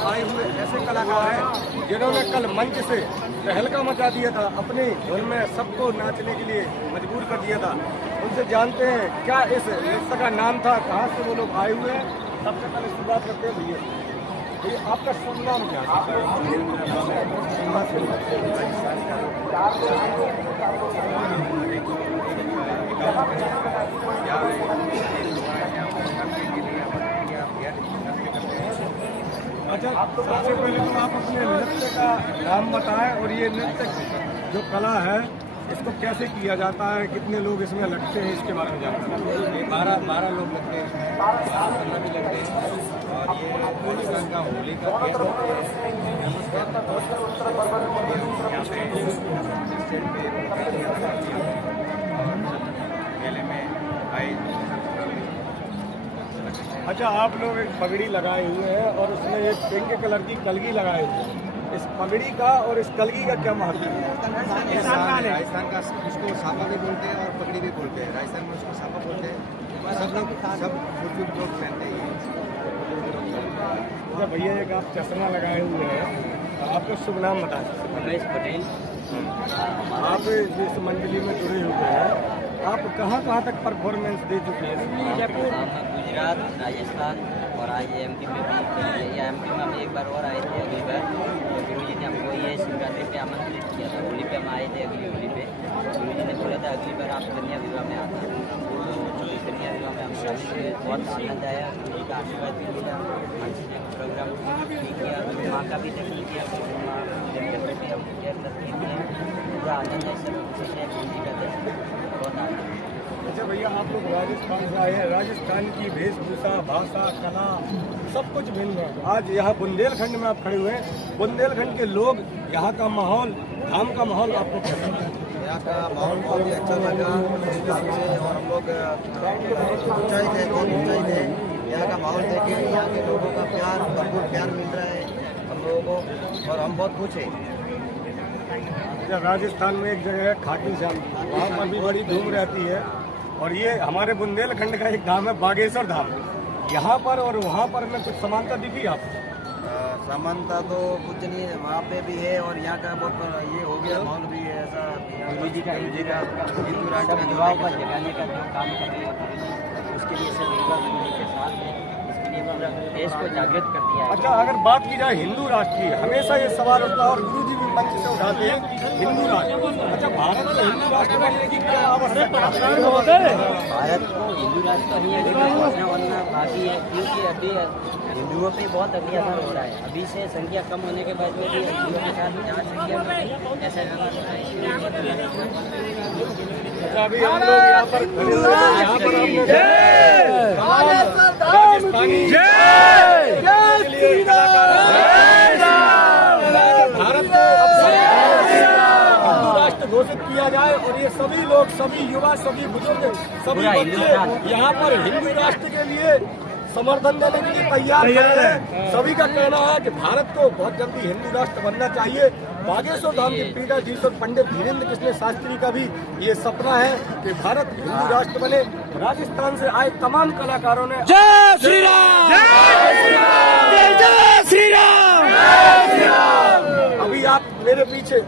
आए हुए ऐसे कलाकार हैं जिन्होंने कल मंच से तहलका मचा दिया था, अपनी धुन में सबको नाचने के लिए मजबूर कर दिया था। उनसे जानते हैं क्या इस नृत्य का नाम था, कहाँ से वो लोग आए हुए हैं। सबसे पहले शुरुआत करते हैं भैया, आपका शुभ नाम क्या अच्छा, सबसे पहले तो आप अपने नृत्य का नाम बताएं और ये नृत्य जो कला है इसको कैसे किया जाता है, कितने लोग इसमें लगते हैं, इसके बारे में जानते हैं। 12 लोग लगते हैं, 15 भी लगते हैं। और ये होली का होली का मेले में आई। अच्छा, आप लोग एक पगड़ी लगाए हुए हैं और उसमें एक पिंक कलर की कलगी लगाए हुए हैं। इस पगड़ी का और इस कलगी का क्या महत्व है? राजस्थान का इसको सापा भी बोलते हैं और पगड़ी भी बोलते हैं। राजस्थान में उसको सापा बोलते हैं। सब लोग बुजुर्ग लोग पहनते हैं। अच्छा भैया, एक आप चश्मा लगाए हुए हैं, आपका शुभ नाम बताएं। रमेश पटेल। आप जिस मंडली में जुड़े हुए हैं, आप कहाँ तक परफॉर्मेंस दे चुके हैं? जयपुर, गुजरात, राजस्थान और आज एमपी में भी। एमपी में हम एक बार और आए थे अगली बार, तो गुरु जी ने हमको ये शिवरात्रि पे आमंत्रित किया था। होली पे हम आए थे, अगली होली पे गुरु जी ने बोला था अगली बार आप कन्या विवाह में आते हैं। तो कन्या विवाह में हम बहुत आनंद आया, गुरु जी का आशीर्वाद भी मिला। प्रोग्राम किया, माँ का भी दर्शन किया, पूरा आनंद है, सब खुश है गुरु जी का दर्शन, बहुत आनंद। अच्छा भैया, आप लोग राजस्थान से आए हैं, राजस्थान की वेशभूषा, भाषा, कला सब कुछ भिन्न है। आज यहाँ बुंदेलखंड में आप खड़े हुए हैं, बुंदेलखंड के लोग, यहाँ का माहौल, धाम का माहौल आपको कैसा लगा? यहाँ का माहौल बहुत ही अच्छा लगा और हम लोग ऊंचाई थे। यहाँ का माहौल देखे, यहाँ के लोगों का प्यार, भरपूर प्यार मिल रहा है हम लोगों को और हम बहुत खुश हैं। राजस्थान में एक जगह है खाटू श्याम, वहाँ पर भी बड़ी धूम रहती है। और ये हमारे बुंदेलखंड का एक धाम है बागेश्वर धाम। यहाँ पर और वहाँ पर में कुछ समानता दिखी आपको? समानता तो कुछ नहीं है, वहाँ पे भी है और यहाँ का बहुत ये हो गया माहौल भी है ऐसा। गुरु जी का हिंदू राष्ट्र सब का युवाओं पर जगाने का जो काम कर रहे हैं गुरु जी, उसके लिए सब युवा गुरु जी के साथ है, इसके लिए पूरा देश को जागृत कर दिया है। अच्छा, अगर बात की जाए हिंदू राष्ट्र की, हमेशा ये सवाल उठता है और गुरु जी भी मंच से उठाते हैं हिंदू राष्ट्र। अच्छा, भारत में हिंदू राष्ट्र बनने की क्या आवश्यकता है? भारत को हिंदू राष्ट्र नहीं है बनना बाकी है, क्योंकि अभी हिंदुओं पे बहुत अत्याचार हो रहा है। अभी से संख्या कम होने के बाद में भी हिंदुओं के साथ जहाँ संख्या में ऐसा करना पड़ रहा है। अच्छा, अभी हम लोग यहाँ पर खड़े हुए हैं, यहाँ पर हमने राजस्थानी के लिए कलाकार भारत को हिंदू राष्ट्र घोषित किया जाए और ये सभी लोग, सभी युवा, सभी बुजुर्ग, सभी बच्चे यहाँ पर हिंदू राष्ट्र के लिए समर्थन देने के लिए तैयार हैं। सभी का कहना है कि भारत को बहुत जल्दी हिंदू राष्ट्र बनना चाहिए। बागेश्वर धाम के पीठाधीश्वर पंडित धीरेन्द्र कृष्ण शास्त्री का भी ये सपना है कि भारत हिंदू राष्ट्र बने। राजस्थान से आए तमाम कलाकारों ने जय श्री राम, जय श्री राम, जय श्री राम। अभी आप मेरे पीछे